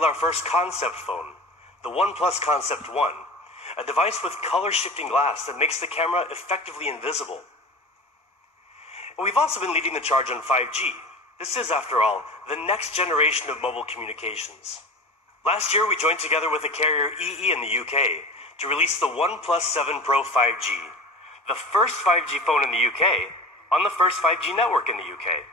unveiled our first concept phone, the OnePlus Concept 1, a device with color-shifting glass that makes the camera effectively invisible. And we've also been leading the charge on 5G. This is, after all, the next generation of mobile communications. Last year, we joined together with the carrier EE in the UK to release the OnePlus 7 Pro 5G, the first 5G phone in the UK on the first 5G network in the UK.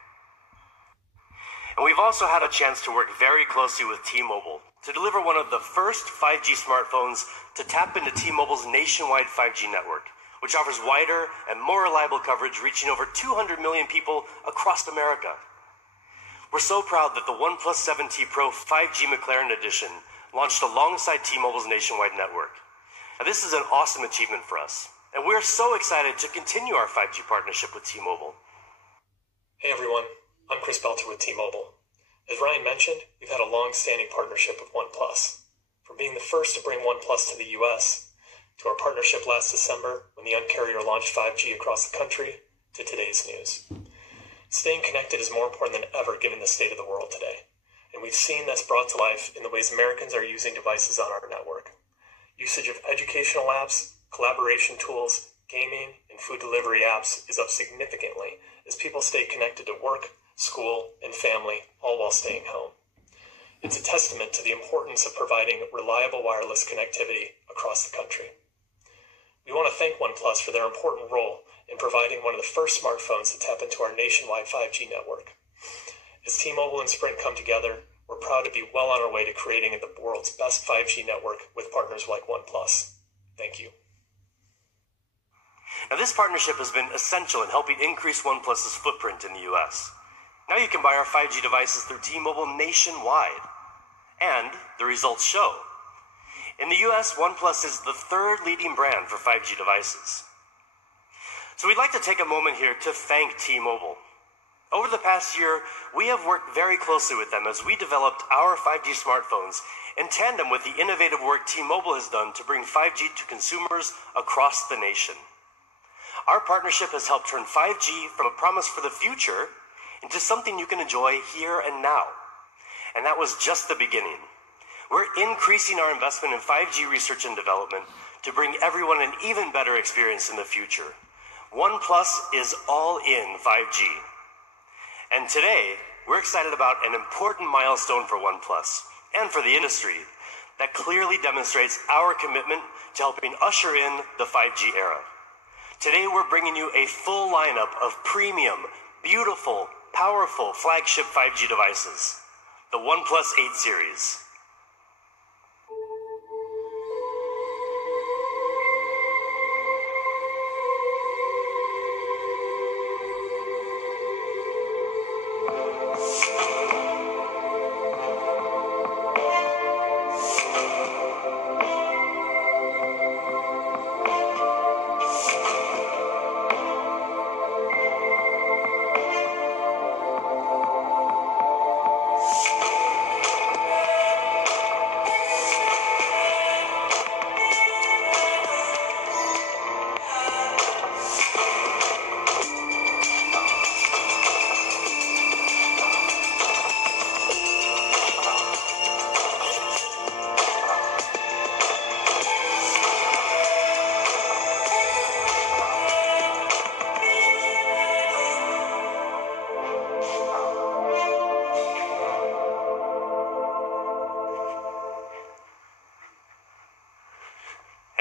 And we've also had a chance to work very closely with T-Mobile to deliver one of the first 5G smartphones to tap into T-Mobile's nationwide 5G network, which offers wider and more reliable coverage reaching over 200 million people across America. We're so proud that the OnePlus 7T Pro 5G McLaren Edition launched alongside T-Mobile's nationwide network. Now, this is an awesome achievement for us, and we're so excited to continue our 5G partnership with T-Mobile. Hey everyone, I'm Chris Belter with T-Mobile. As Ryan mentioned, we've had a long-standing partnership with OnePlus. From being the first to bring OnePlus to the US, to our partnership last December when the Un-carrier launched 5G across the country, to today's news. Staying connected is more important than ever given the state of the world today, and we've seen this brought to life in the ways Americans are using devices on our network. Usage of educational apps, collaboration tools, gaming, and food delivery apps is up significantly as people stay connected to work, school, and family, all while staying home. It's a testament to the importance of providing reliable wireless connectivity across the country. We want to thank OnePlus for their important role in providing one of the first smartphones to tap into our nationwide 5G network. As T-Mobile and Sprint come together, we're proud to be well on our way to creating the world's best 5G network with partners like OnePlus. Thank you. Now, this partnership has been essential in helping increase OnePlus's footprint in the US. Now you can buy our 5G devices through T-Mobile nationwide. And the results show. In the US, OnePlus is the third leading brand for 5G devices. So we'd like to take a moment here to thank T-Mobile. Over the past year, we have worked very closely with them as we developed our 5G smartphones in tandem with the innovative work T-Mobile has done to bring 5G to consumers across the nation. Our partnership has helped turn 5G from a promise for the future into something you can enjoy here and now. And that was just the beginning. We're increasing our investment in 5G research and development to bring everyone an even better experience in the future. OnePlus is all in 5G. And today, we're excited about an important milestone for OnePlus and for the industry that clearly demonstrates our commitment to helping usher in the 5G era. Today, we're bringing you a full lineup of premium, beautiful, powerful flagship 5G devices, the OnePlus 8 series.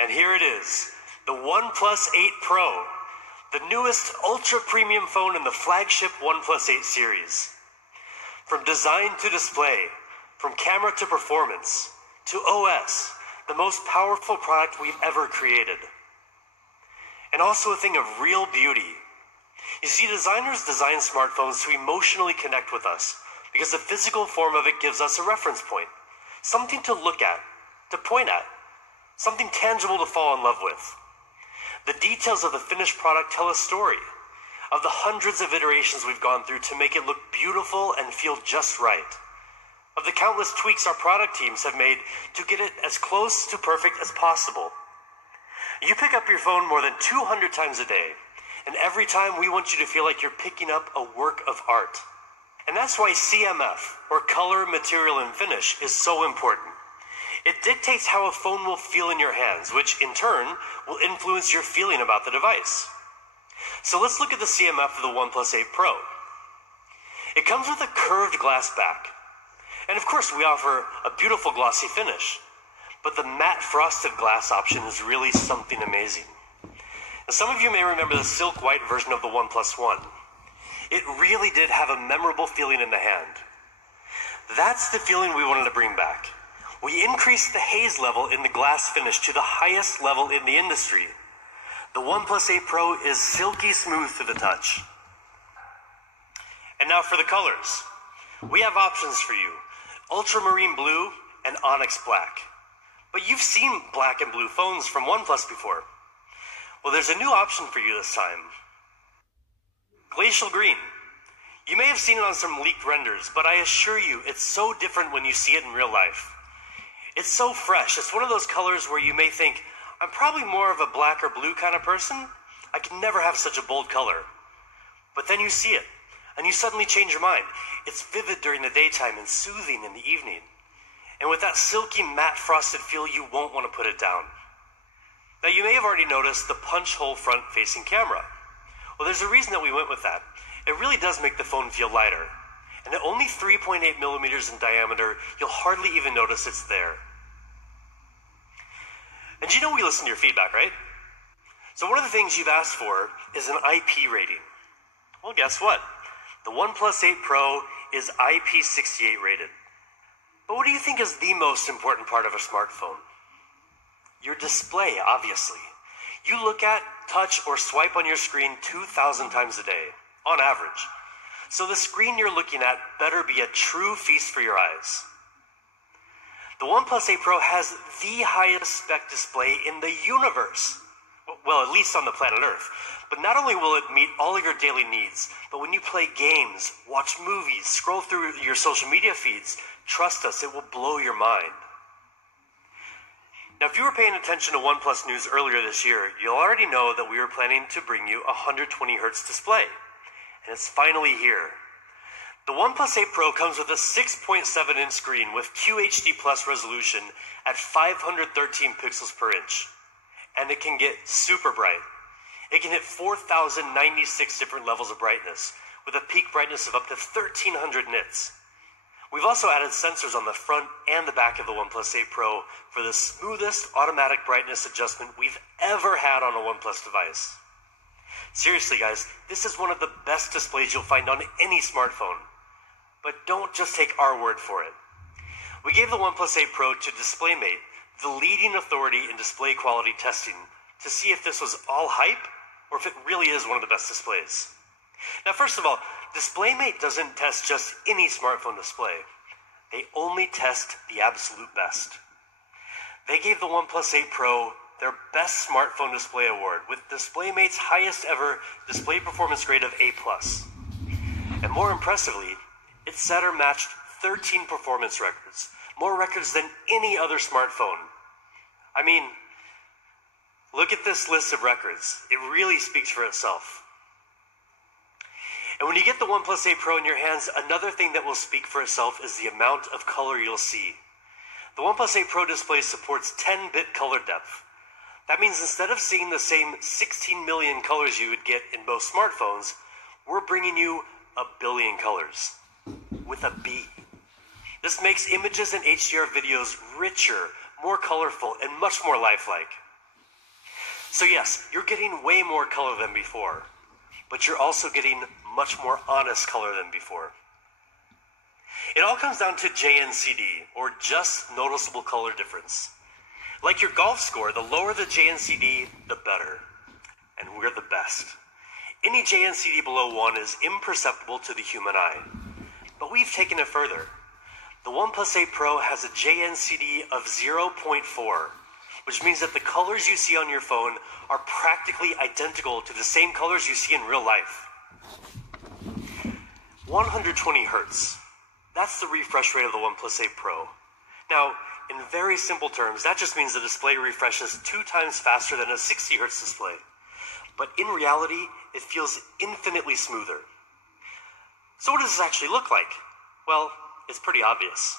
And here it is, the OnePlus 8 Pro, the newest ultra-premium phone in the flagship OnePlus 8 series. From design to display, from camera to performance, to OS, the most powerful product we've ever created. And also a thing of real beauty. You see, designers design smartphones to emotionally connect with us because the physical form of it gives us a reference point, something to look at, to point at, something tangible to fall in love with. The details of the finished product tell a story of the hundreds of iterations we've gone through to make it look beautiful and feel just right, of the countless tweaks our product teams have made to get it as close to perfect as possible. You pick up your phone more than 200 times a day, and every time we want you to feel like you're picking up a work of art. And that's why CMF, or color, material, and finish, is so important. It dictates how a phone will feel in your hands, which in turn will influence your feeling about the device. So let's look at the CMF of the OnePlus 8 Pro. It comes with a curved glass back. And of course we offer a beautiful glossy finish. But the matte frosted glass option is really something amazing. Now, some of you may remember the silk white version of the OnePlus One. It really did have a memorable feeling in the hand. That's the feeling we wanted to bring back. We increased the haze level in the glass finish to the highest level in the industry. The OnePlus 8 Pro is silky smooth to the touch. And now for the colors. We have options for you: ultramarine blue and onyx black. But you've seen black and blue phones from OnePlus before. Well, there's a new option for you this time. Glacial green. You may have seen it on some leaked renders, but I assure you it's so different when you see it in real life. It's so fresh. It's one of those colors where you may think, I'm probably more of a black or blue kind of person. I can never have such a bold color. But then you see it, and you suddenly change your mind. It's vivid during the daytime and soothing in the evening. And with that silky matte frosted feel, you won't want to put it down. Now you may have already noticed the punch hole front facing camera. Well, there's a reason that we went with that. It really does make the phone feel lighter. And at only 3.8 millimeters in diameter, you'll hardly even notice it's there. And you know we listen to your feedback, right? So one of the things you've asked for is an IP rating. Well, guess what? The OnePlus 8 Pro is IP68 rated. But what do you think is the most important part of a smartphone? Your display, obviously. You look at, touch, or swipe on your screen 2,000 times a day, on average. So the screen you're looking at better be a true feast for your eyes. The OnePlus 8 Pro has the highest spec display in the universe. Well, at least on the planet Earth. But not only will it meet all of your daily needs, but when you play games, watch movies, scroll through your social media feeds, trust us, it will blow your mind. Now, if you were paying attention to OnePlus news earlier this year, you'll already know that we were planning to bring you a 120 Hz display. And it's finally here. The OnePlus 8 Pro comes with a 6.7-inch screen with QHD Plus resolution at 513 pixels per inch. And it can get super bright. It can hit 4,096 different levels of brightness, with a peak brightness of up to 1,300 nits. We've also added sensors on the front and the back of the OnePlus 8 Pro for the smoothest automatic brightness adjustment we've ever had on a OnePlus device. Seriously, guys, this is one of the best displays you'll find on any smartphone. But don't just take our word for it. We gave the OnePlus 8 Pro to DisplayMate, the leading authority in display quality testing, to see if this was all hype or if it really is one of the best displays. Now, first of all, DisplayMate doesn't test just any smartphone display. They only test the absolute best. They gave the OnePlus 8 Pro their Best Smartphone Display Award with DisplayMate's highest ever display performance grade of A+. And more impressively, it set or matched 13 performance records, more records than any other smartphone. I mean, look at this list of records. It really speaks for itself. And when you get the OnePlus 8 Pro in your hands, another thing that will speak for itself is the amount of color you'll see. The OnePlus 8 Pro display supports 10-bit color depth. That means instead of seeing the same 16 million colors you would get in most smartphones, we're bringing you a billion colors. With a B. This makes images and HDR videos richer, more colorful, and much more lifelike. So yes, you're getting way more color than before, but you're also getting much more honest color than before. It all comes down to JNCD, or just noticeable color difference. Like your golf score, the lower the JNCD, the better. And we're the best. Any JNCD below 1 is imperceptible to the human eye. But we've taken it further. The OnePlus 8 Pro has a JNCD of 0.4, which means that the colors you see on your phone are practically identical to the same colors you see in real life. 120 Hz. That's the refresh rate of the OnePlus 8 Pro. Now, in very simple terms, that just means the display refreshes 2 times faster than a 60 Hz display. But in reality, it feels infinitely smoother. So what does this actually look like? Well, it's pretty obvious.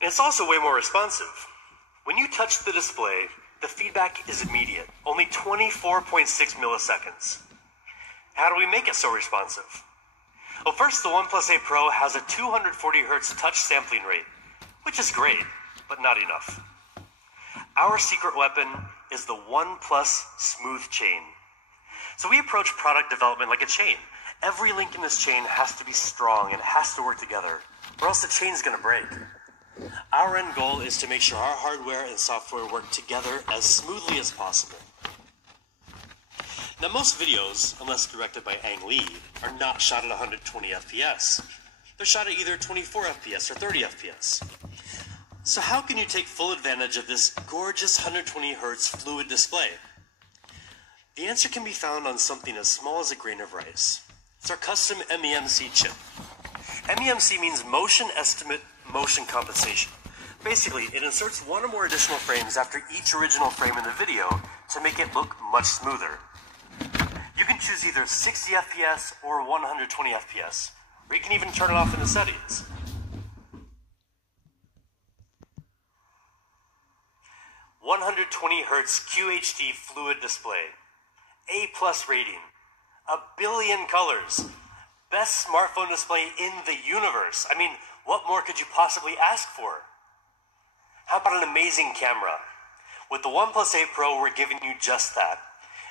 And it's also way more responsive. When you touch the display, the feedback is immediate, only 24.6 milliseconds. How do we make it so responsive? Well, first, the OnePlus 8 Pro has a 240 Hz touch sampling rate, which is great, but not enough. Our secret weapon is the OnePlus Smooth Chain. So we approach product development like a chain. Every link in this chain has to be strong and has to work together, or else the chain's gonna break. Our end goal is to make sure our hardware and software work together as smoothly as possible. Now, most videos, unless directed by Ang Lee, are not shot at 120 FPS. They're shot at either 24 FPS or 30 FPS. So how can you take full advantage of this gorgeous 120 Hz fluid display? The answer can be found on something as small as a grain of rice. It's our custom MEMC chip. MEMC means Motion Estimate Motion Compensation. Basically, it inserts one or more additional frames after each original frame in the video to make it look much smoother. You can choose either 60 FPS or 120 FPS, or you can even turn it off in the settings. $120Hz QHD fluid display, A+ rating, 1 billion colors, best smartphone display in the universe. I mean, what more could you possibly ask for? How about an amazing camera? With the OnePlus 8 Pro, we're giving you just that.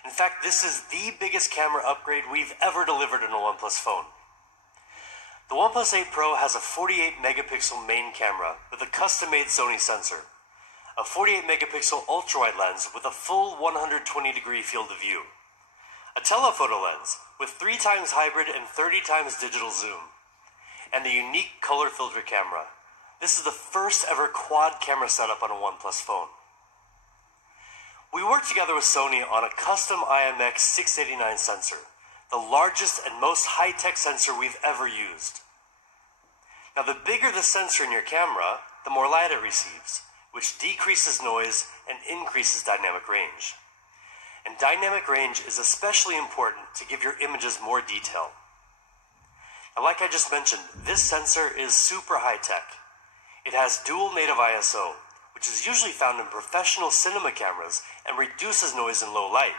In fact, this is the biggest camera upgrade we've ever delivered in a OnePlus phone. The OnePlus 8 Pro has a 48 megapixel main camera with a custom-made Sony sensor, a 48 megapixel ultra-wide lens with a full 120 degree field of view, a telephoto lens with 3 times hybrid and 30 times digital zoom, and the unique color filter camera. This is the first ever quad camera setup on a OnePlus phone. We worked together with Sony on a custom IMX689 sensor, the largest and most high-tech sensor we've ever used. Now, the bigger the sensor in your camera, the more light it receives, which decreases noise and increases dynamic range. And dynamic range is especially important to give your images more detail. Now, like I just mentioned, this sensor is super high-tech. It has dual native ISO, which is usually found in professional cinema cameras and reduces noise in low light.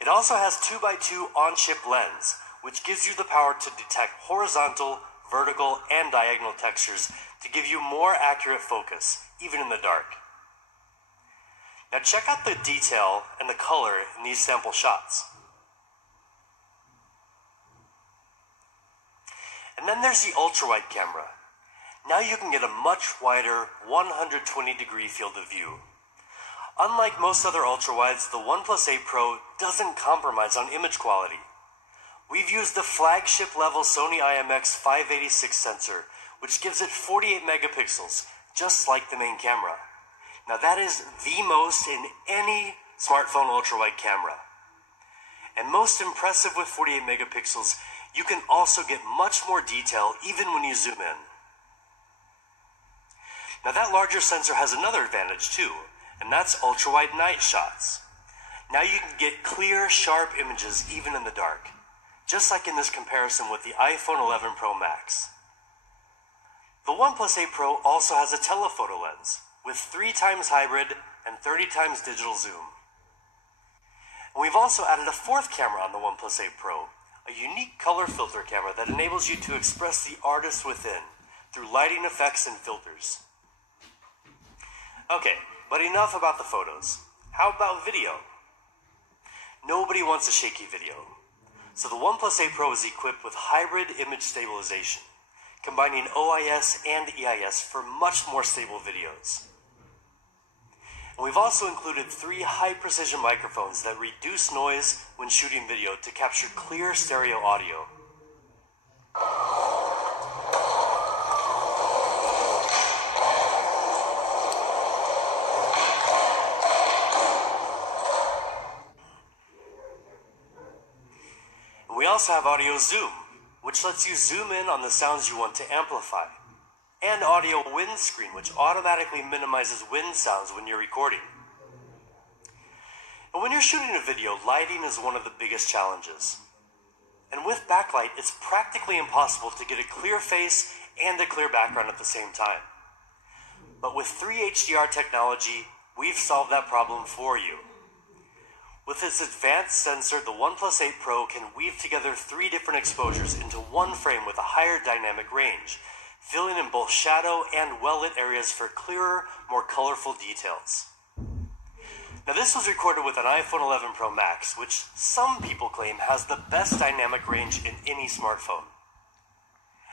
It also has 2x2 on-chip lens, which gives you the power to detect horizontal, vertical, and diagonal textures to give you more accurate focus, even in the dark. Now check out the detail and the color in these sample shots. And then there's the ultra-wide camera. Now you can get a much wider 120 degree field of view. Unlike most other ultra-wides, the OnePlus 8 Pro doesn't compromise on image quality. We've used the flagship level Sony IMX586 sensor, which gives it 48 megapixels, just like the main camera. Now that is the most in any smartphone ultra-wide camera. And most impressive with 48 megapixels, you can also get much more detail even when you zoom in. Now that larger sensor has another advantage too, and that's ultra-wide night shots. Now you can get clear, sharp images even in the dark, just like in this comparison with the iPhone 11 Pro Max. The OnePlus 8 Pro also has a telephoto lens with 3 times hybrid and 30 times digital zoom. And we've also added a 4th camera on the OnePlus 8 Pro, a unique color filter camera that enables you to express the artist within through lighting effects and filters. Okay, but enough about the photos. How about video? Nobody wants a shaky video. So the OnePlus 8 Pro is equipped with hybrid image stabilization, combining OIS and EIS for much more stable videos. And we've also included 3 high-precision microphones that reduce noise when shooting video to capture clear stereo audio. We also have audio zoom, which lets you zoom in on the sounds you want to amplify. and audio windscreen, which automatically minimizes wind sounds when you're recording. And when you're shooting a video, lighting is one of the biggest challenges. And with backlight, it's practically impossible to get a clear face and a clear background at the same time. But with 3 HDR technology, we've solved that problem for you. With its advanced sensor, the OnePlus 8 Pro can weave together 3 different exposures into one frame with a higher dynamic range, filling in both shadow and well-lit areas for clearer, more colorful details. Now this was recorded with an iPhone 11 Pro Max, which some people claim has the best dynamic range in any smartphone.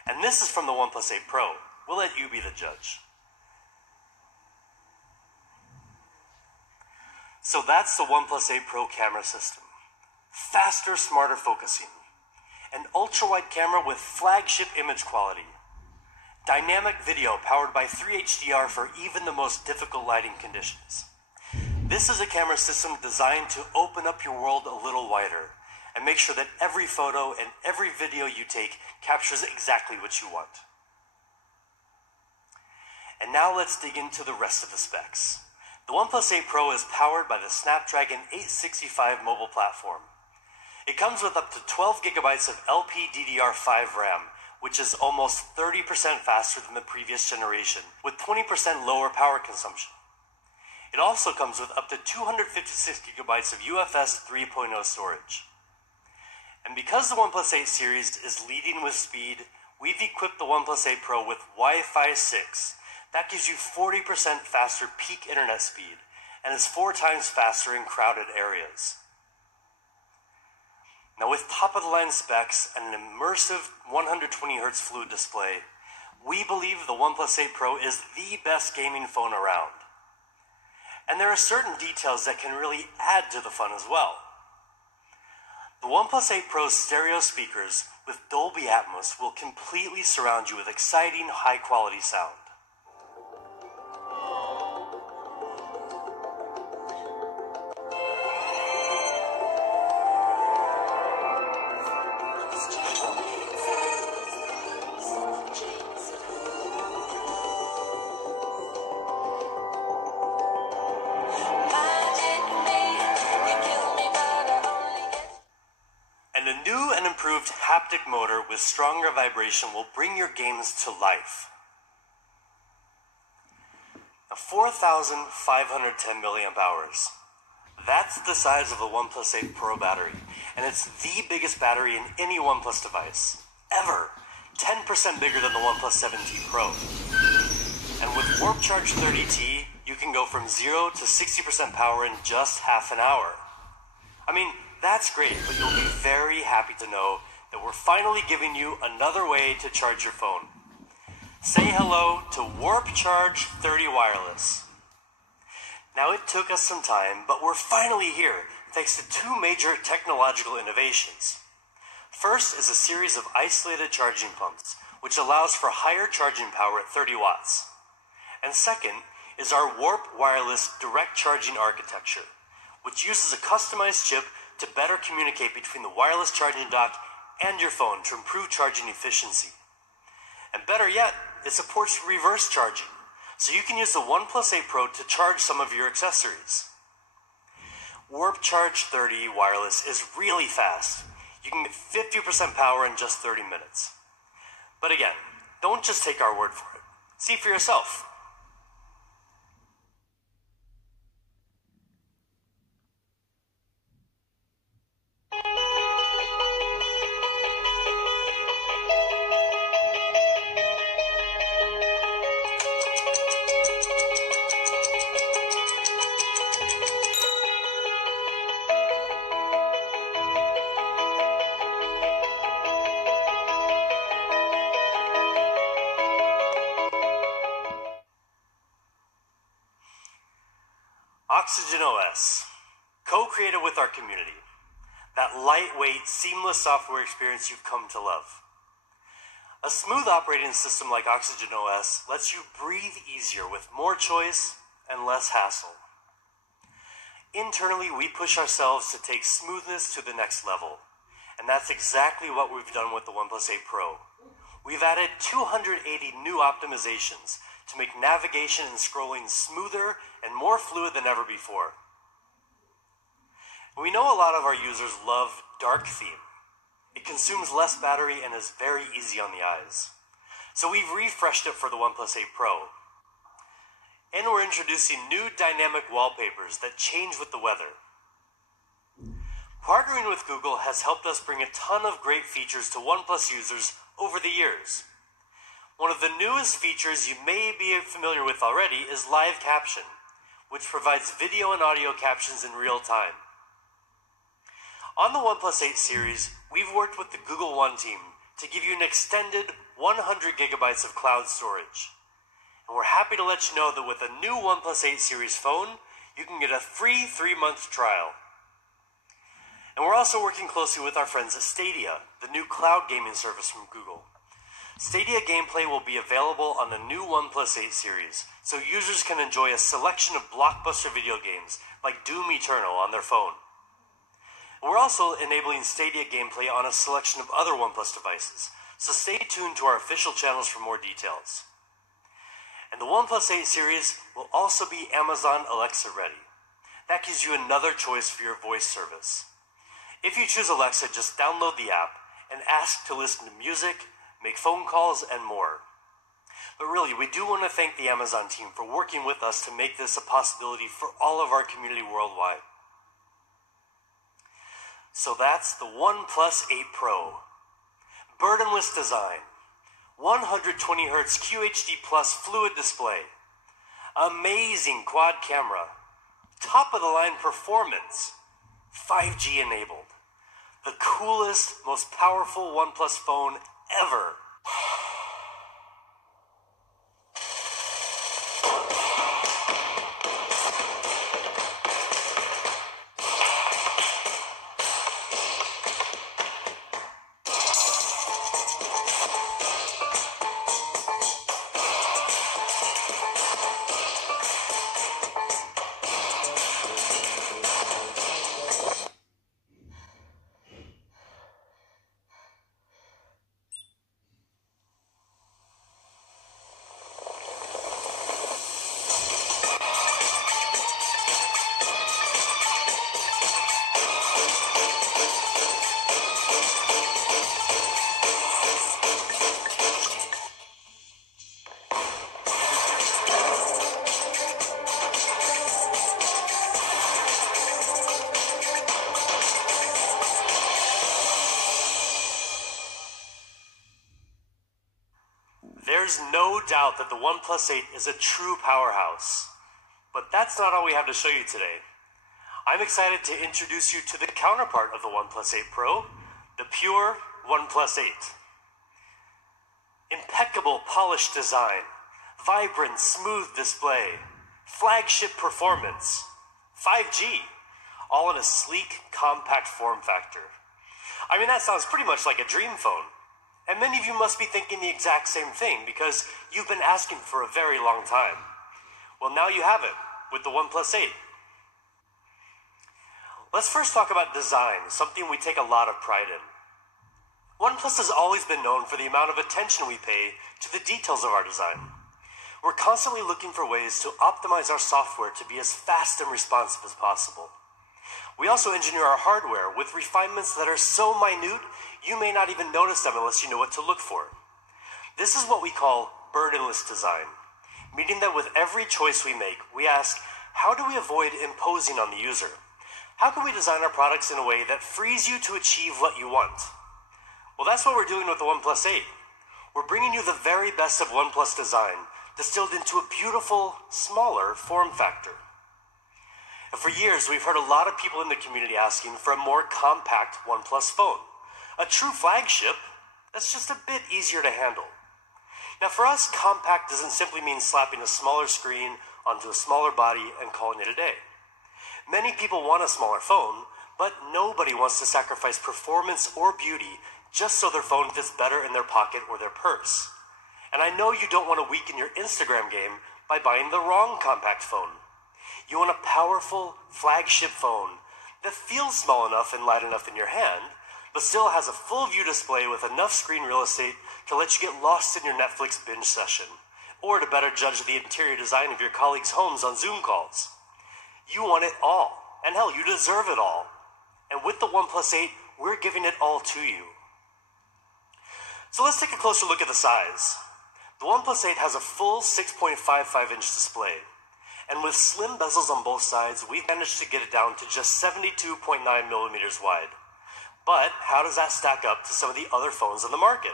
And this is from the OnePlus 8 Pro. We'll let you be the judge. So that's the OnePlus 8 Pro camera system. Faster, smarter focusing. An ultra-wide camera with flagship image quality. Dynamic video powered by 3 HDR for even the most difficult lighting conditions. This is a camera system designed to open up your world a little wider and make sure that every photo and every video you take captures exactly what you want. And now let's dig into the rest of the specs. The OnePlus 8 Pro is powered by the Snapdragon 865 mobile platform. It comes with up to 12 gigabytes of LPDDR5 RAM, which is almost 30% faster than the previous generation, with 20% lower power consumption. It also comes with up to 256 gigabytes of UFS 3.0 storage. And because the OnePlus 8 series is leading with speed, we've equipped the OnePlus 8 Pro with Wi-Fi 6. That gives you 40% faster peak internet speed and is 4 times faster in crowded areas. Now with top-of-the-line specs and an immersive 120Hz fluid display, we believe the OnePlus 8 Pro is the best gaming phone around. And there are certain details that can really add to the fun as well. The OnePlus 8 Pro's stereo speakers with Dolby Atmos will completely surround you with exciting, high-quality sound. And a new and improved haptic motor with stronger vibration will bring your games to life. Now, 4,510 milliamp hours. That's the size of the OnePlus 8 Pro battery, and it's the biggest battery in any OnePlus device, ever. 10% bigger than the OnePlus 7T Pro. And with Warp Charge 30T, you can go from 0 to 60% power in just half an hour. I mean, that's great, but you'll be very happy to know that we're finally giving you another way to charge your phone. Say hello to Warp Charge 30 Wireless. Now it took us some time, but we're finally here thanks to 2 major technological innovations. First is a series of isolated charging pumps, which allows for higher charging power at 30 watts. And second is our Warp Wireless direct charging architecture, which uses a customized chip to better communicate between the wireless charging dock and your phone to improve charging efficiency. And better yet, it supports reverse charging, so you can use the OnePlus 8 Pro to charge some of your accessories. Warp Charge 30 Wireless is really fast. You can get 50% power in just 30 minutes. But again, don't just take our word for it. See for yourself. Oxygen OS, co-created with our community. That lightweight, seamless software experience you've come to love. A smooth operating system like Oxygen OS lets you breathe easier with more choice and less hassle. Internally, we push ourselves to take smoothness to the next level, and that's exactly what we've done with the OnePlus 8 Pro. we've added 280 new optimizations to make navigation and scrolling smoother and more fluid than ever before. We know a lot of our users love dark theme. It consumes less battery and is very easy on the eyes. So we've refreshed it for the OnePlus 8 Pro. And we're introducing new dynamic wallpapers that change with the weather. Partnering with Google has helped us bring a ton of great features to OnePlus users over the years. One of the newest features you may be familiar with already is live caption, which provides video and audio captions in real time. On the OnePlus 8 series, we've worked with the Google One team to give you an extended 100 gigabytes of cloud storage. And we're happy to let you know that with a new OnePlus 8 series phone, you can get a free 3-month trial. And we're also working closely with our friends at Stadia, the new cloud gaming service from Google. Stadia gameplay will be available on the new OnePlus 8 series, so users can enjoy a selection of blockbuster video games like Doom Eternal on their phone. We're also enabling Stadia gameplay on a selection of other OnePlus devices, so stay tuned to our official channels for more details. And the OnePlus 8 series will also be Amazon Alexa ready. That gives you another choice for your voice service. If you choose Alexa, just download the app and ask to listen to music, make phone calls, and more. But really, we do want to thank the Amazon team for working with us to make this a possibility for all of our community worldwide. So that's the OnePlus 8 Pro. Burdenless design, 120Hz QHD Plus fluid display, amazing quad camera, top-of-the-line performance, 5G enabled, the coolest, most powerful OnePlus phone ever. There's no doubt that the OnePlus 8 is a true powerhouse. But that's not all we have to show you today. I'm excited to introduce you to the counterpart of the OnePlus 8 Pro, the pure OnePlus 8. Impeccable polished design, vibrant smooth display, flagship performance, 5G, all in a sleek, compact form factor. I mean, that sounds pretty much like a dream phone. And many of you must be thinking the exact same thing because you've been asking for a very long time. Well, now you have it with the OnePlus 8. Let's first talk about design, something we take a lot of pride in. OnePlus has always been known for the amount of attention we pay to the details of our design. We're constantly looking for ways to optimize our software to be as fast and responsive as possible. We also engineer our hardware with refinements that are so minute, you may not even notice them unless you know what to look for. This is what we call burdenless design, meaning that with every choice we make, we ask, how do we avoid imposing on the user? How can we design our products in a way that frees you to achieve what you want? Well, that's what we're doing with the OnePlus 8. We're bringing you the very best of OnePlus design, distilled into a beautiful, smaller form factor. And for years, we've heard a lot of people in the community asking for a more compact OnePlus phone. A true flagship that's just a bit easier to handle. Now for us, compact doesn't simply mean slapping a smaller screen onto a smaller body and calling it a day. Many people want a smaller phone, but nobody wants to sacrifice performance or beauty just so their phone fits better in their pocket or their purse. And I know you don't want to weaken your Instagram game by buying the wrong compact phone. You want a powerful flagship phone that feels small enough and light enough in your hand, but still has a full view display with enough screen real estate to let you get lost in your Netflix binge session, or to better judge the interior design of your colleagues' homes on Zoom calls. You want it all, and hell, you deserve it all. And with the OnePlus 8, we're giving it all to you. So let's take a closer look at the size. The OnePlus 8 has a full 6.55-inch display, and with slim bezels on both sides, we've managed to get it down to just 72.9 millimeters wide. But how does that stack up to some of the other phones on the market?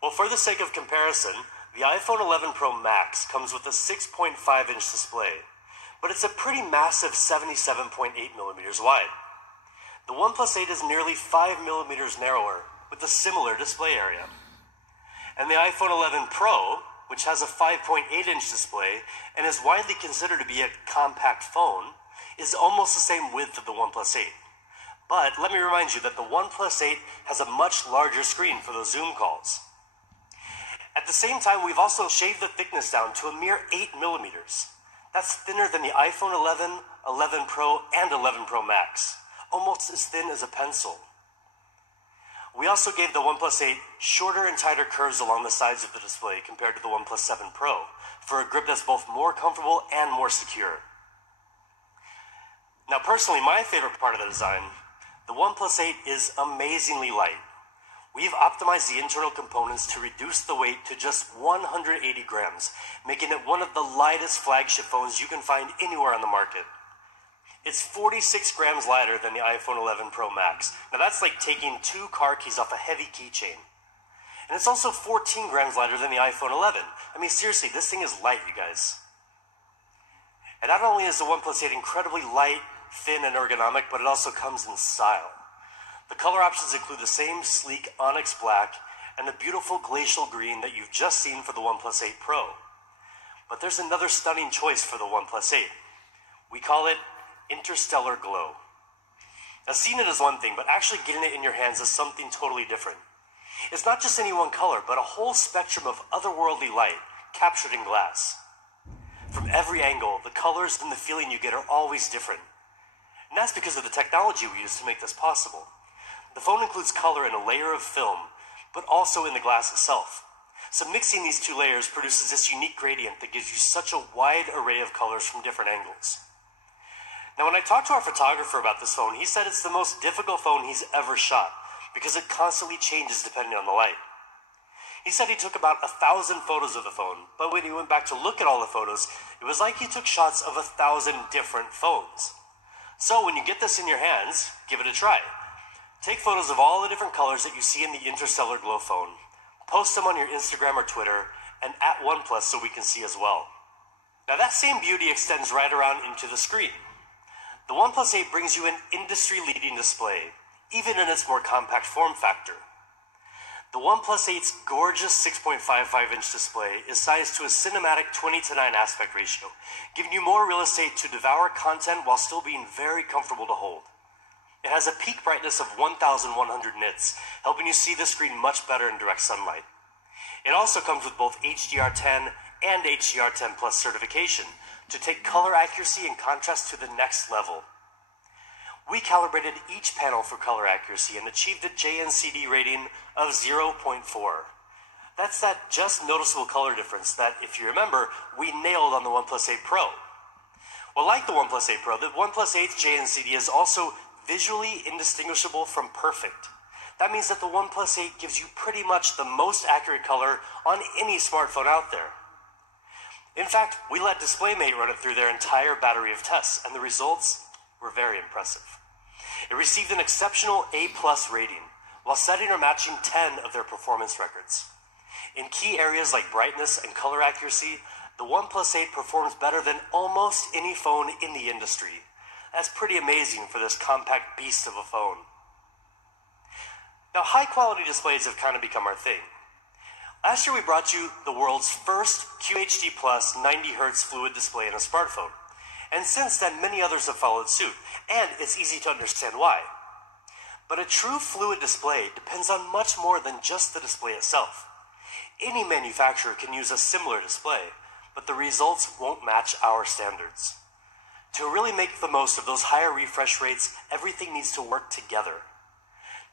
Well, for the sake of comparison, the iPhone 11 Pro Max comes with a 6.5-inch display, but it's a pretty massive 77.8 millimeters wide. The OnePlus 8 is nearly 5 millimeters narrower, with a similar display area. And the iPhone 11 Pro, which has a 5.8-inch display and is widely considered to be a compact phone, is almost the same width of the OnePlus 8. But let me remind you that the OnePlus 8 has a much larger screen for those Zoom calls. At the same time, we've also shaved the thickness down to a mere 8 millimeters. That's thinner than the iPhone 11, 11 Pro, and 11 Pro Max, almost as thin as a pencil. We also gave the OnePlus 8 shorter and tighter curves along the sides of the display compared to the OnePlus 7 Pro, for a grip that's both more comfortable and more secure. Now personally, my favorite part of the design, the OnePlus 8 is amazingly light. We've optimized the internal components to reduce the weight to just 180 grams, making it one of the lightest flagship phones you can find anywhere on the market. It's 46 grams lighter than the iPhone 11 Pro Max. Now that's like taking 2 car keys off a heavy keychain. And it's also 14 grams lighter than the iPhone 11. I mean, seriously, this thing is light, you guys. And not only is the OnePlus 8 incredibly light, thin, and ergonomic, but it also comes in style. The color options include the same sleek onyx black and the beautiful glacial green that you've just seen for the OnePlus 8 Pro. But there's another stunning choice for the OnePlus 8. We call it Interstellar Glow. Now, seeing it is one thing, but actually getting it in your hands is something totally different. It's not just any one color, but a whole spectrum of otherworldly light captured in glass. From every angle, the colors and the feeling you get are always different. And that's because of the technology we use to make this possible. The phone includes color in a layer of film, but also in the glass itself. So mixing these two layers produces this unique gradient that gives you such a wide array of colors from different angles. Now, when I talked to our photographer about this phone, he said it's the most difficult phone he's ever shot because it constantly changes depending on the light. He said he took about 1,000 photos of the phone, but when he went back to look at all the photos, it was like he took shots of 1,000 different phones. So when you get this in your hands, give it a try. Take photos of all the different colors that you see in the Interstellar Glow phone, post them on your Instagram or Twitter, and at OnePlus so we can see as well. Now that same beauty extends right around into the screen. The OnePlus 8 brings you an industry-leading display, even in its more compact form factor. The OnePlus 8's gorgeous 6.55-inch display is sized to a cinematic 20:9 aspect ratio, giving you more real estate to devour content while still being very comfortable to hold. It has a peak brightness of 1,100 nits, helping you see the screen much better in direct sunlight. It also comes with both HDR10 and HDR10 Plus certification to take color accuracy and contrast to the next level. We calibrated each panel for color accuracy and achieved a JNCD rating of 0.4. That's that just noticeable color difference that, if you remember, we nailed on the OnePlus 8 Pro. Well, like the OnePlus 8 Pro, the OnePlus 8's JNCD is also visually indistinguishable from perfect. That means that the OnePlus 8 gives you pretty much the most accurate color on any smartphone out there. In fact, we let DisplayMate run it through their entire battery of tests, and the results were very impressive. It received an exceptional A+ rating, while setting or matching 10 of their performance records. In key areas like brightness and color accuracy, the OnePlus 8 performs better than almost any phone in the industry. That's pretty amazing for this compact beast of a phone. Now, high-quality displays have kind of become our thing. Last year we brought you the world's first QHD+ 90Hz fluid display in a smartphone. And since then, many others have followed suit, and it's easy to understand why. But a true fluid display depends on much more than just the display itself. Any manufacturer can use a similar display, but the results won't match our standards. To really make the most of those higher refresh rates, everything needs to work together.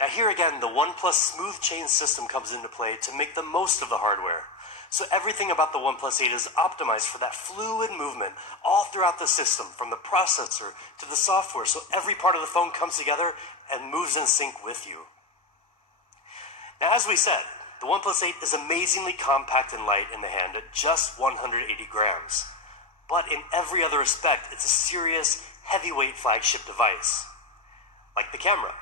Now here again, the OnePlus smooth chain system comes into play to make the most of the hardware. So everything about the OnePlus 8 is optimized for that fluid movement all throughout the system, from the processor to the software, so every part of the phone comes together and moves in sync with you. Now, as we said, the OnePlus 8 is amazingly compact and light in the hand at just 180 grams. But in every other respect, it's a serious, heavyweight flagship device. Like the camera.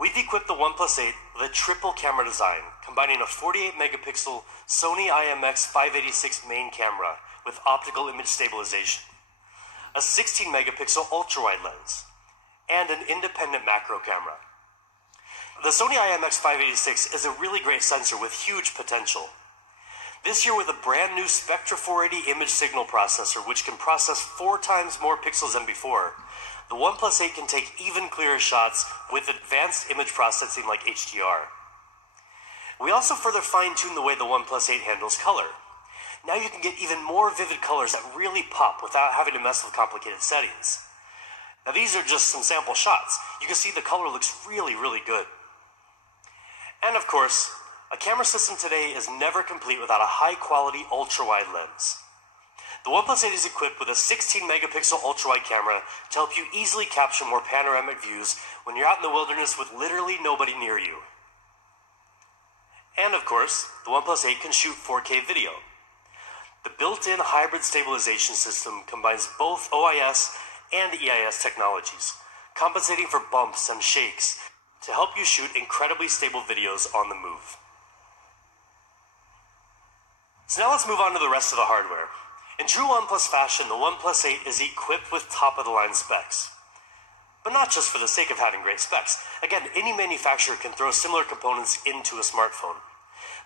We've equipped the OnePlus 8 with a triple camera design, combining a 48 megapixel Sony IMX586 main camera with optical image stabilization, a 16 megapixel ultra-wide lens, and an independent macro camera. The Sony IMX586 is a really great sensor with huge potential. This year with a brand new Spectra 480 image signal processor, which can process 4 times more pixels than before, the OnePlus 8 can take even clearer shots with advanced image processing like HDR. We also further fine-tuned the way the OnePlus 8 handles color. Now you can get even more vivid colors that really pop without having to mess with complicated settings. Now these are just some sample shots. You can see the color looks really, really good. And of course, a camera system today is never complete without a high-quality ultra-wide lens. The OnePlus 8 is equipped with a 16 megapixel ultra-wide camera to help you easily capture more panoramic views when you're out in the wilderness with literally nobody near you. And of course, the OnePlus 8 can shoot 4K video. The built-in hybrid stabilization system combines both OIS and EIS technologies, compensating for bumps and shakes to help you shoot incredibly stable videos on the move. So now let's move on to the rest of the hardware. In true OnePlus fashion, the OnePlus 8 is equipped with top-of-the-line specs. But not just for the sake of having great specs. Again, any manufacturer can throw similar components into a smartphone.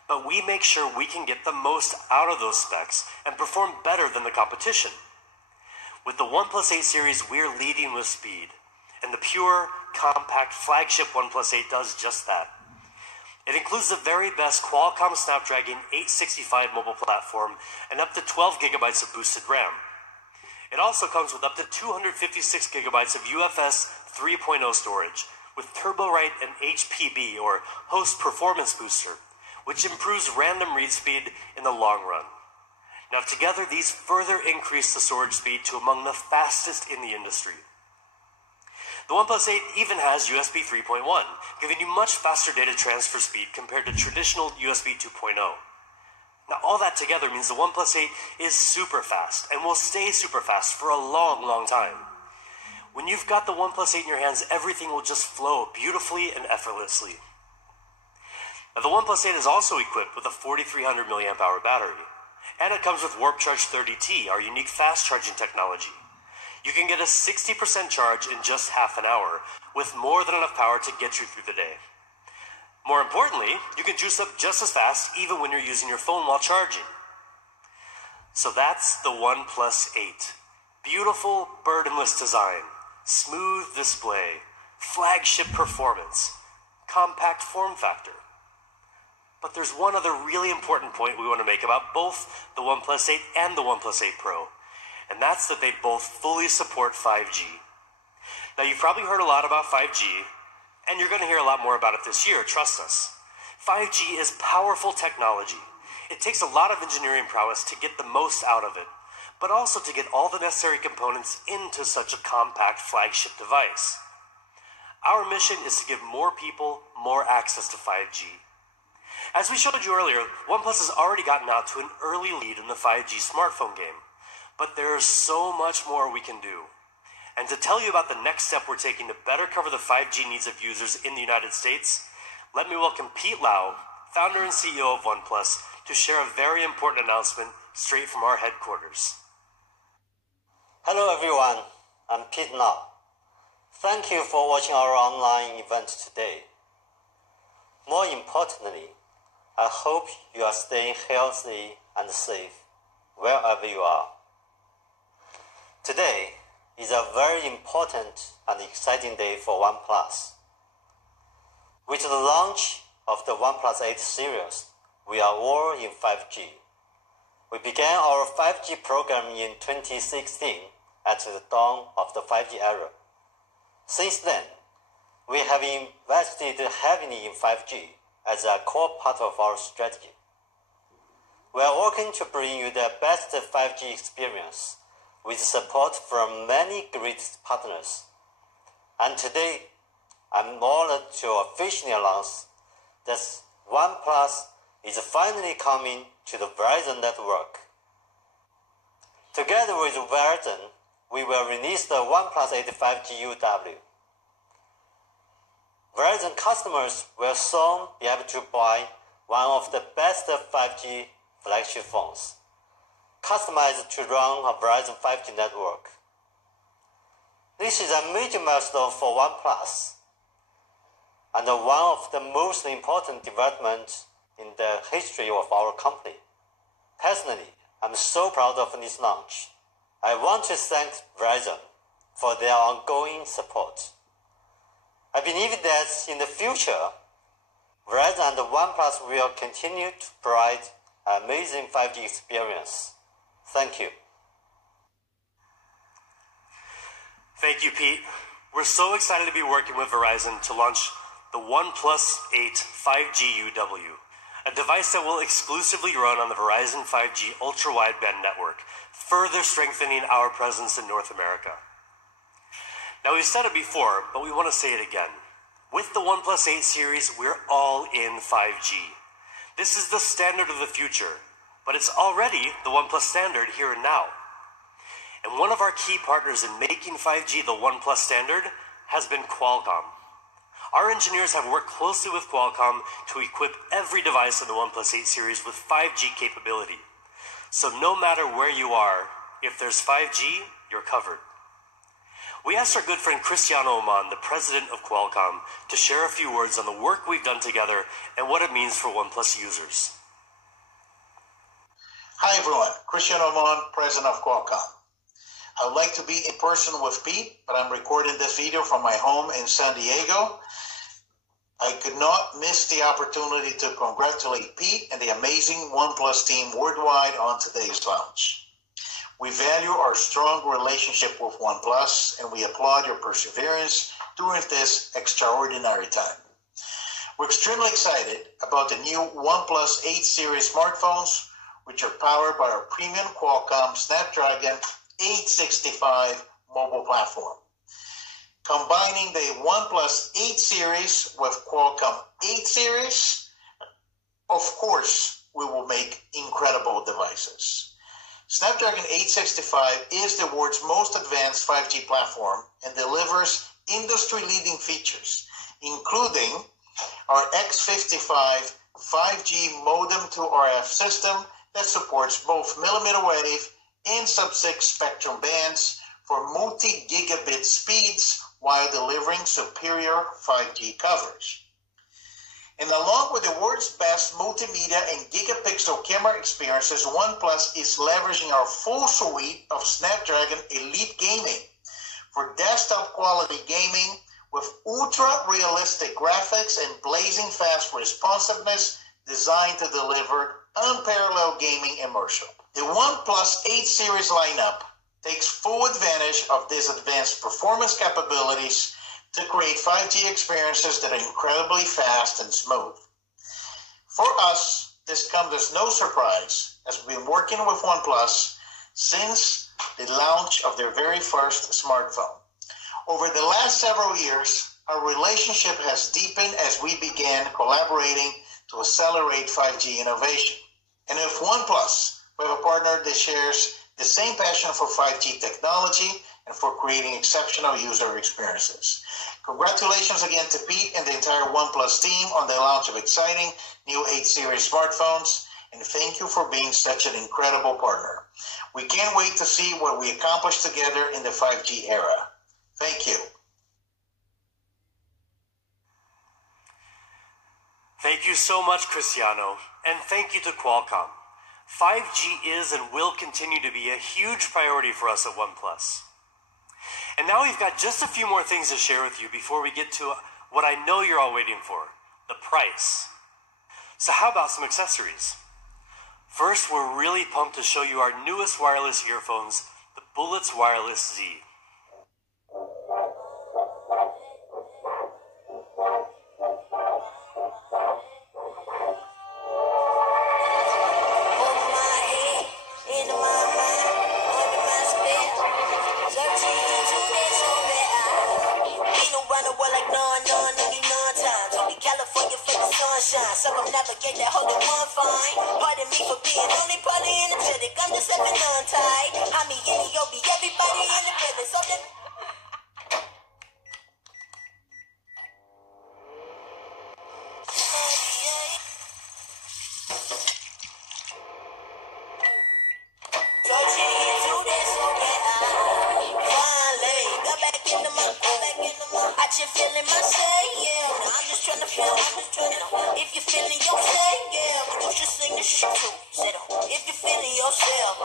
But we make sure we can get the most out of those specs and perform better than the competition. With the OnePlus 8 series, we're leading with speed. And the pure, compact flagship OnePlus 8 does just that. It includes the very best Qualcomm Snapdragon 865 mobile platform and up to 12 gigabytes of boosted RAM. It also comes with up to 256 gigabytes of UFS 3.0 storage with TurboWrite and HPB, or Host Performance Booster, which improves random read speed in the long run. Now together, these further increase the storage speed to among the fastest in the industry. The OnePlus 8 even has USB 3.1, giving you much faster data transfer speed compared to traditional USB 2.0. Now all that together means the OnePlus 8 is super fast and will stay super fast for a long, long time. When you've got the OnePlus 8 in your hands, everything will just flow beautifully and effortlessly. Now the OnePlus 8 is also equipped with a 4300 mAh battery, and it comes with Warp Charge 30T, our unique fast charging technology. You can get a 60% charge in just half an hour, with more than enough power to get you through the day. More importantly, you can juice up just as fast even when you're using your phone while charging. So that's the OnePlus 8. Beautiful, burdenless design, smooth display, flagship performance, compact form factor. But there's one other really important point we want to make about both the OnePlus 8 and the OnePlus 8 Pro. And that's that they both fully support 5G. Now, you've probably heard a lot about 5G, and you're going to hear a lot more about it this year, trust us. 5G is powerful technology. It takes a lot of engineering prowess to get the most out of it, but also to get all the necessary components into such a compact flagship device. Our mission is to give more people more access to 5G. As we showed you earlier, OnePlus has already gotten out to an early lead in the 5G smartphone game. But there is so much more we can do. And to tell you about the next step we're taking to better cover the 5G needs of users in the United States, let me welcome Pete Lau, founder and CEO of OnePlus, to share a very important announcement straight from our headquarters. Hello everyone, I'm Pete Lau. Thank you for watching our online event today. More importantly, I hope you are staying healthy and safe wherever you are. Today is a very important and exciting day for OnePlus. With the launch of the OnePlus 8 series, we are all in 5G. We began our 5G program in 2016 at the dawn of the 5G era. Since then, we have invested heavily in 5G as a core part of our strategy. We are working to bring you the best 5G experience with support from many great partners. And today, I'm honored to officially announce that OnePlus is finally coming to the Verizon network. Together with Verizon, we will release the OnePlus 8 5G UW. Verizon customers will soon be able to buy one of the best 5G flagship phones, customized to run a Verizon 5G network. This is a major milestone for OnePlus, and one of the most important developments in the history of our company. Personally, I'm so proud of this launch. I want to thank Verizon for their ongoing support. I believe that in the future, Verizon and OnePlus will continue to provide an amazing 5G experience. Thank you. Thank you, Pete. We're so excited to be working with Verizon to launch the OnePlus 8 5G UW, a device that will exclusively run on the Verizon 5G ultra-wideband network, further strengthening our presence in North America. Now, we've said it before, but we want to say it again. With the OnePlus 8 series, we're all in 5G. This is the standard of the future, but it's already the OnePlus standard here and now. And one of our key partners in making 5G the OnePlus standard has been Qualcomm. Our engineers have worked closely with Qualcomm to equip every device in the OnePlus 8 series with 5G capability. So no matter where you are, if there's 5G, you're covered. We asked our good friend Cristiano Oman, the president of Qualcomm, to share a few words on the work we've done together and what it means for OnePlus users. Hi everyone, Cristiano Oman, president of Qualcomm. I would like to be in person with Pete, but I'm recording this video from my home in San Diego. I could not miss the opportunity to congratulate Pete and the amazing OnePlus team worldwide on today's launch. We value our strong relationship with OnePlus, and we applaud your perseverance during this extraordinary time. We're extremely excited about the new OnePlus 8 series smartphones, which are powered by our premium Qualcomm Snapdragon 865 mobile platform. Combining the OnePlus 8 series with Qualcomm 8 series, of course, we will make incredible devices. Snapdragon 865 is the world's most advanced 5G platform and delivers industry-leading features, including our X55 5G modem to RF system that supports both millimeter wave and sub-6 spectrum bands for multi-gigabit speeds while delivering superior 5G coverage. And along with the world's best multimedia and gigapixel camera experiences, OnePlus is leveraging our full suite of Snapdragon Elite Gaming for desktop quality gaming with ultra-realistic graphics and blazing fast responsiveness designed to deliver unparalleled gaming immersion. The OnePlus 8 series lineup takes full advantage of these advanced performance capabilities to create 5G experiences that are incredibly fast and smooth. For us, this comes as no surprise, as we've been working with OnePlus since the launch of their very first smartphone. Over the last several years, our relationship has deepened as we began collaborating to accelerate 5G innovation. And with OnePlus, we have a partner that shares the same passion for 5G technology and for creating exceptional user experiences. Congratulations again to Pete and the entire OnePlus team on the launch of exciting new 8 series smartphones, and thank you for being such an incredible partner. We can't wait to see what we accomplish together in the 5G era. Thank you. Thank you so much, Cristiano, and thank you to Qualcomm. 5G is and will continue to be a huge priority for us at OnePlus. And now we've got just a few more things to share with you before we get to what I know you're all waiting for, the price. So how about some accessories? First, we're really pumped to show you our newest wireless earphones, the Bullets Wireless Z. on, and you know time. Only California for the sunshine. So I'm navigate that whole one fine. Pardon me for being only party energetic. I'm just having on tight. I'm me and you'll be everybody in the building. So then. I just feeling myself, yeah. I'm just trying to feel, if you're feeling yourself, yeah, you should sing this shit too. If you're feeling yourself.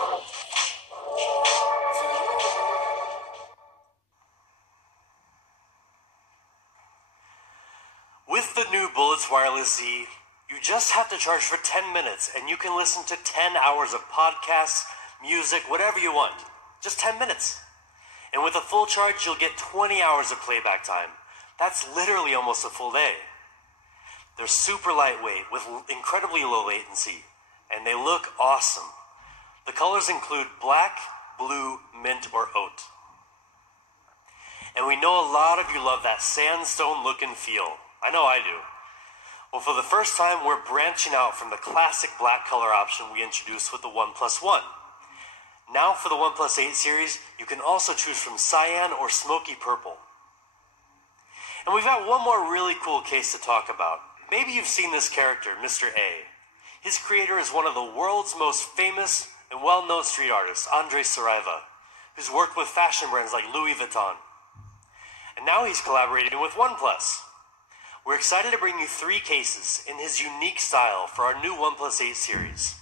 With the new Bullets Wireless Z, you just have to charge for 10 minutes and you can listen to 10 hours of podcasts, music, whatever you want. Just 10 minutes. And with a full charge, you'll get 20 hours of playback time. That's literally almost a full day. They're super lightweight with incredibly low latency, and they look awesome. The colors include black, blue, mint, or oat. And we know a lot of you love that sandstone look and feel. I know I do. Well, for the first time, we're branching out from the classic black color option we introduced with the OnePlus One. Now for the OnePlus 8 series, you can also choose from cyan or smoky purple. And we've got one more really cool case to talk about. Maybe you've seen this character, Mr. A. His creator is one of the world's most famous and well-known street artists, Andres Saraiva, who's worked with fashion brands like Louis Vuitton. And now he's collaborating with OnePlus. We're excited to bring you 3 cases in his unique style for our new OnePlus 8 series.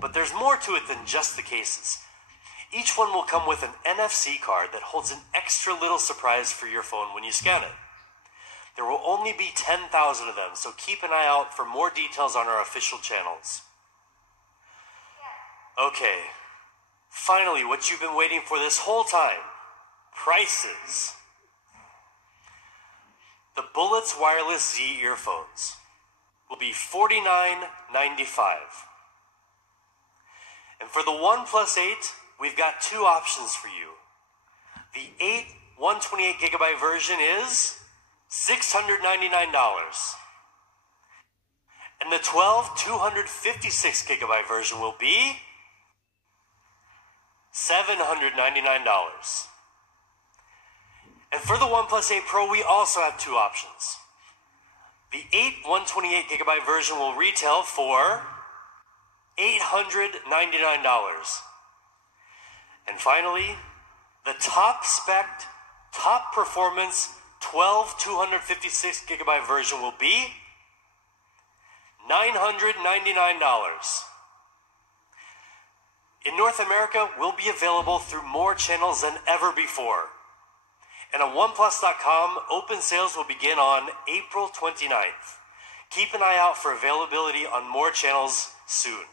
But there's more to it than just the cases. Each one will come with an NFC card that holds an extra little surprise for your phone when you scan it. There will only be 10,000 of them, so keep an eye out for more details on our official channels. Okay, finally, what you've been waiting for this whole time. Prices. The Bullets Wireless Z earphones will be $49.95. And for the OnePlus 8, we've got 2 options for you. The 8 128GB version is $699. And the 12 256GB version will be $799. And for the OnePlus 8 Pro, we also have 2 options. The 8 128GB version will retail for $899. And finally, the top spec, top performance 12 256GB version will be $999. In North America, will be available through more channels than ever before. And on OnePlus.com, open sales will begin on April 29th. Keep an eye out for availability on more channels soon.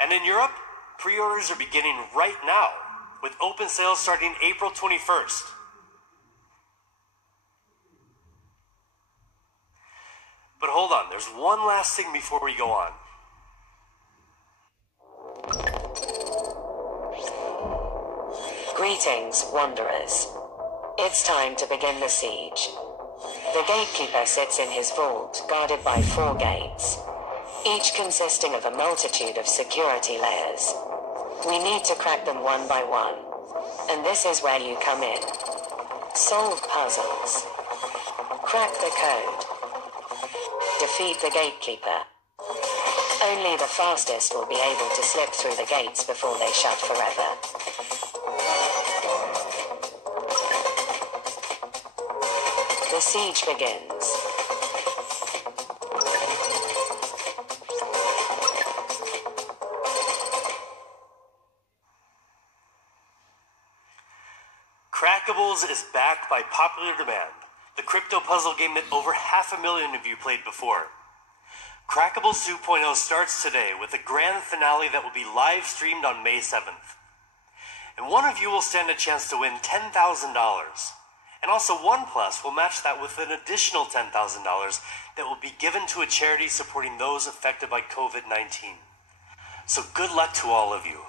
And in Europe, pre-orders are beginning right now, with open sales starting April 21st. But hold on, there's one last thing before we go on. Greetings, wanderers. It's time to begin the siege. The gatekeeper sits in his vault, guarded by 4 gates, each consisting of a multitude of security layers. We need to crack them one by one, and this is where you come in. Solve puzzles. Crack the code. Defeat the gatekeeper. Only the fastest will be able to slip through the gates before they shut forever. The siege begins. Crackables is back by popular demand. The crypto puzzle game that over 500,000 of you played before. Crackables 2.0 starts today with a grand finale that will be live streamed on May 7th. And one of you will stand a chance to win $10,000. And also OnePlus will match that with an additional $10,000 that will be given to a charity supporting those affected by COVID-19. So good luck to all of you.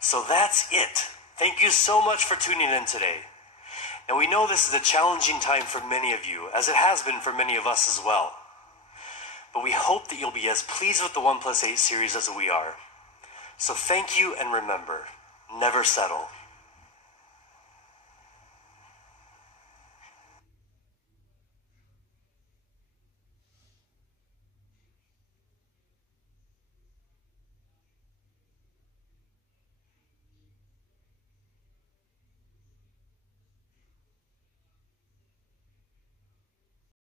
So that's it. Thank you so much for tuning in today. And we know this is a challenging time for many of you, as it has been for many of us as well. But we hope that you'll be as pleased with the OnePlus 8 series as we are. So thank you, and remember, never settle.